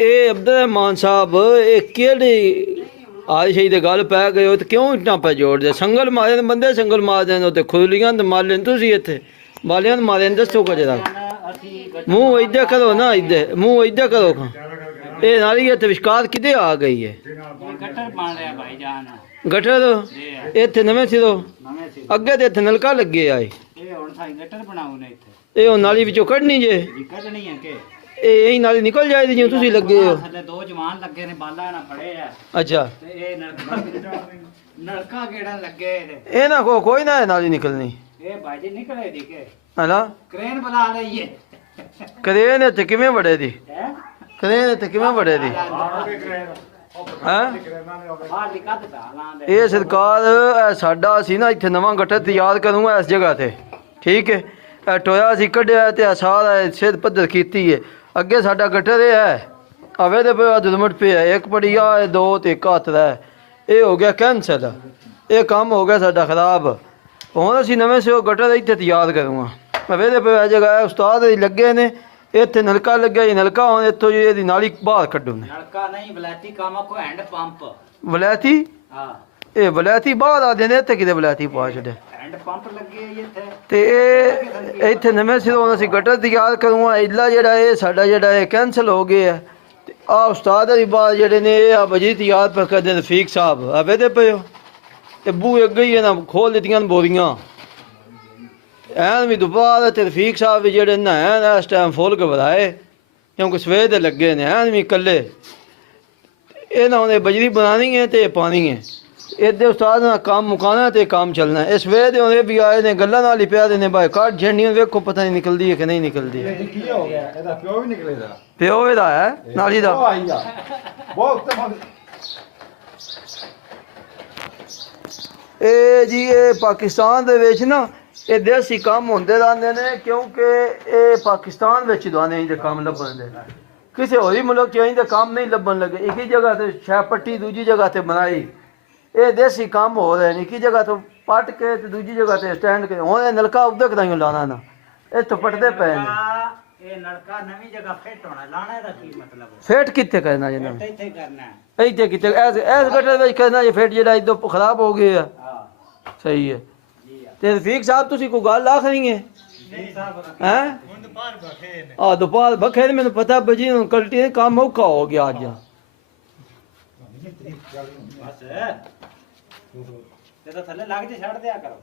ਇਹ ਅਬਦੁਲ ਰਹਿਮਾਨ ਸਾਹਿਬ ਇਹ ਕਿਹੜੀ ਆਜ ਸ਼ਹੀ ਦੇ ਗੱਲ ਪੈ ਗਏ ਹੋ ਤੇ ਕਿਉਂ ਇੱਟਾਂ ਪੈ ਜੋੜਦੇ ਸੰਗਲ ਮਾਰੇ ਨੇ ਬੰਦੇ ਸੰਗਲ ਮਾਰਦੇ ਨੇ ਤੇ ਖੁਰਲੀਆਂ ਤੇ ਮਾਰ ਲੈਣ ਤੁਸੀਂ ਇੱਥੇ ਬਾਲਿਆਂ ਨੂੰ ਮਾਰੇ ਨੇ ਦੱਸੋ ਕੁਝ ਦਾ ਮੂੰਹ ਇੱਧਰ ਕਰੋ ਨਾ ਇੱਧਰ ਮੂੰਹ ਇੱਧਰ ਕਰੋ ਇਹ ਨਾਲੀ ਇੱਥੇ ਵਿਸ਼ਕਾਤ ਕਿਤੇ ਆ ਗਈ ਹੈ ਗਟਰ ਬਣ ਰਿਹਾ ਭਾਈ ਜਾਨ ਗਟਰ ਇੱਥੇ ਨਵੇਂ ਸਿਰੋਂ ਅੱਗੇ ਤੇ ਇੱਥੇ ਨਲਕਾ ਲੱਗੇ ਆਏ ਇਹ ਹੁਣ ਸਾਈ ਗਟਰ ਬਣਾਉ ਨੇ ਇੱਥੇ ਇਹ ਉਹ ਨਾਲੀ ਵਿੱਚੋਂ ਕੱਢਣੀ ਜੇ ਕੱਢਣੀ ਹੈ ਕਿ ਇਹ ਇਹੀ ਨਾਲੀ ਨਿਕਲ ਜਾਏਗੀ ਜਿਵੇਂ ਤੁਸੀਂ ਲੱਗੇ ਹੋ ਥੱਲੇ ਦੋ ਜਵਾਨ ਲੱਗੇ ਨੇ ਬਾਲਾ ਨਾ ਫੜੇ ਆ ਅੱਛਾ ਤੇ ਇਹ ਨਲਕਾ ਕਿਹੜਾ ਲੱਗੇ ਨੇ ਇਹ ਨਾ ਕੋਈ ਨਾ ਨਾਲੀ ਨਿਕਲਣੀ ਇਹ ਭਾਈ ਜੀ ਨਿਕਲੇ ਦੀ ਕੇ ਹਲਾ ਕ੍ਰੇਨ ਬੁਲਾ ਲਈਏ ਕਰੇਨ ਇੱਥੇ ਕਿਵੇਂ ਵੜੇ ਦੀ ਹੈ ਕਰੇਨ ਇੱਥੇ ਕਿਵੇਂ ਵੜੇ ਦੀ ਹੈਂ ਬਾਹਰ ਨਿਕਲ ਲਾ ਦੇ ਇਹ ਸਰਕਾਰ ਇਹ ਸਾਡਾ ਸੀ ਨਾ ਇੱਥੇ ਨਵਾਂ ਗਟਰ ਤਿਆਰ ਕਰੂੰਗਾ ਇਸ ਜਗ੍ਹਾ ਤੇ ਠੀਕ ਹੈ ਇਹ ਟੋਇਆ ਸੀ ਕੱਢਿਆ ਤੇ ਸਾਰਾ ਸਿੱਧ ਪੱਧਰ ਕੀਤੀ ਹੈ ਅੱਗੇ ਸਾਡਾ ਗਟਰ ਇਹ ਹੈ ਆਵੇ ਤੇ ਪਿਆ ਦੁਲਮਟ ਪਿਆ ਇੱਕ ਪੜੀਆ ਇਹ ਦੋ ਤੇ ਇੱਕ ਹੱਥ ਦਾ ਇਹ ਹੋ ਗਿਆ ਕੈਂਸਲ ਇਹ ਕੰਮ ਹੋ ਗਿਆ ਸਾਡਾ ਖਰਾਬ ਹੁਣ ਅਸੀਂ ਨਵੇਂ ਸੇ ਉਹ ਗਟਰ ਇੱਥੇ ਤਿਆਰ ਕਰੂੰਗਾ ਆਵੇ ਤੇ ਪਿਆ ਜਗ੍ਹਾ ਉਸਤਾਦ ਲੱਗੇ ਨੇ ਇੱਥੇ ਨਲਕਾ ਲੱਗਿਆ ਜੀ ਨਲਕਾ ਹੁਣ ਇੱਥੋਂ ਜੀ ਇਹਦੀ ਨਾਲੀ ਬਾਹਰ ਕੱਢੂ ਨੇ ਨਲਕਾ ਨਹੀਂ ਵਲੈਤੀ ਕੰਮ ਕੋ ਹੈਂਡ ਪੰਪ ਵਲੈਤੀ ਹਾਂ ਇਹ ਵਲੈਤੀ ਬਾਹਰ ਆ ਨੇ ਇੱਥੇ ਕਿਤੇ ਵਲੈਤੀ ਪਾ ਛੱਡੇ ਹੈਂਡ ਪੰਪ ਲੱਗੇ ਇੱਥੇ ਤੇ ਇਹ ਇੱਥੇ ਨਵੇਂ ਸਿਰੋਂ ਅਸੀਂ ਗਟਰ ਤਿਆਰ ਕਰੂੰਗਾ ਇੱਲਾ ਜਿਹੜਾ ਇਹ ਸਾਡਾ ਜਿਹੜਾ ਇਹ ਕੈਂਸਲ ਹੋ ਗਿਆ ਤੇ ਆ ਉਸਤਾਦ ਦੀ ਬਾਤ ਜਿਹੜੇ ਨੇ ਇਹ ਆ ਵਜੀ ਤਿਆਰ ਪਰ ਕਰਦੇ ਰਫੀਕ ਸਾਹਿਬ ਆਵੇ ਤੇ ਪਿਓ ਤੇ ਬੂਹੇ ਅੱਗੇ ਹੀ ਇਹਨਾਂ ਖੋਲ ਦਿੱਤੀਆਂ ਬੋਰੀਆਂ ਐਨ ਵੀ ਦੁਬਾਰਾ ਤੇ ਰਫੀਕ ਸਾਹਿਬ ਵੀ ਜਿਹੜੇ ਨਹਾਣ ਇਸ ਟਾਈਮ ਫੁੱਲ ਘਬਰਾਏ ਕਿਉਂਕਿ ਸਵੇਰ ਦੇ ਲੱਗੇ ਨੇ ਐਨ ਵੀ ਇਕੱਲੇ ਇਹਨਾਂ ਉਹਨੇ ਬਜਰੀ ਬਣਾਉਣੀ ਹੈ ਤੇ ਪਾਣੀ ਹੈ ਇਹਦੇ ਉਸਤਾਦ ਨਾਲ ਕੰਮ ਮੁਕਾਣਾ ਤੇ ਕੰਮ ਚੱਲਣਾ ਇਸ ਵੇਲੇ ਦੇ ਉਹਨੇ ਵੀ ਆਏ ਨੇ ਗੱਲਾਂ ਨਾਲ ਹੀ ਪਿਆ ਦੇ ਨੇ ਭਾਈ ਕਾਟ ਛੇੜਨੀਆਂ ਵੇਖੋ ਪਤਾ ਨਹੀਂ ਨਿਕਲਦੀ ਹੈ ਕਿ ਨਹੀਂ ਨਿਕਲਦੀ ਇਹ ਕੀ ਹੋ ਗਿਆ ਇਹਦਾ ਪਿਓ ਵੀ ਨਿਕਲੇਦਾ ਪਿਓ ਇਹਦਾ ਹੈ ਨਾਲੀ ਦਾ ਉਹ ਆਈ ਆ ਬਹੁਤ ਇਹ ਜੀ ਇਹ ਪਾਕਿਸਤਾਨ ਦੇ ਵਿੱਚ ਨਾ ਇਹ ਦੇਸੀ ਕੰਮ ਹੁੰਦੇ ਰਹਿੰਦੇ ਨੇ ਕਿਉਂਕਿ ਇਹ ਪਾਕਿਸਤਾਨ ਵਿੱਚ ਦਾਨੇ ਦੇ ਕੰਮ ਲੱਭਣ ਦੇ ਕਿਸੇ ਹੋਰ ਮੁਲਕ 'ਚ ਇਹਦੇ ਕੰਮ ਨਹੀਂ ਲੱਭਣ ਲੱਗੇ ਇੱਕ ਹੀ ਜਗ੍ਹਾ ਤੇ ਸ਼ਾਹ ਪੱਟੀ ਦੂਜੀ ਜਗ੍ਹਾ ਤੇ ਬਣਾਈ ਇਹ ਦੇਸੀ ਕੰਮ ਹੋ ਰਹੇ ਨੇ ਇੱਕ ਹੀ ਜਗ੍ਹਾ ਤੋਂ ਪੱਟ ਕੇ ਤੇ ਦੂਜੀ ਜਗ੍ਹਾ ਤੇ ਸਟੈਂਡ ਕੇ ਹੁਣ ਇਹ ਨਲਕਾ ਉਧਰ ਕਦਾਈਓ ਲਾਣਾ ਨਾ ਇਹ ਤੋਂ ਪੱਟਦੇ ਪਏ ਨੇ ਇਹ ਨਲਕਾ ਨਵੀਂ ਜਗ੍ਹਾ ਫਿੱਟ ਹੋਣਾ ਲਾਣਾ ਦਾ ਕੀ ਮਤਲਬ ਫੇਟ ਕਿੱਥੇ ਕਰਨਾ ਜੇ ਹੈ ਇੱਥੇ ਕਰਨਾ ਹੈ ਇੱਥੇ ਕਿੱਥੇ ਐਸ ਗਟਰ ਵਿੱਚ ਕਰਨਾ ਜੇ ਫੇਟ ਜਿਹੜਾ ਇਦੋਂ ਖਰਾਬ ਹੋ ਗਿਆ ਹਾਂ ਸਹੀ ਹੈ ਜੀ ਤੇ ਰਫੀਕ ਸਾਹਿਬ ਤੁਸੀਂ ਕੋਈ ਗੱਲ ਆਖਣੀ ਹੈ ਨਹੀਂ ਸਾਹਿਬ ਹੈਂ ਹੁਣ ਦੁਪਹਿਰ ਬਖੇ ਨੇ ਆ ਦੁਪਹਿਰ ਬਖੇ ਨੇ ਮੈਨੂੰ ਪਤਾ ਬਜੀ ਹੁਣ ਕਲਟੀ ਕੰਮ ਔਖਾ ਹੋ ਗਿਆ ਅੱਜ ਬਸ ਤੇ ਤਾਂ ਥੱਲੇ ਲੱਗ ਜੇ ਛੱਡ ਦਿਆ ਕਰੋ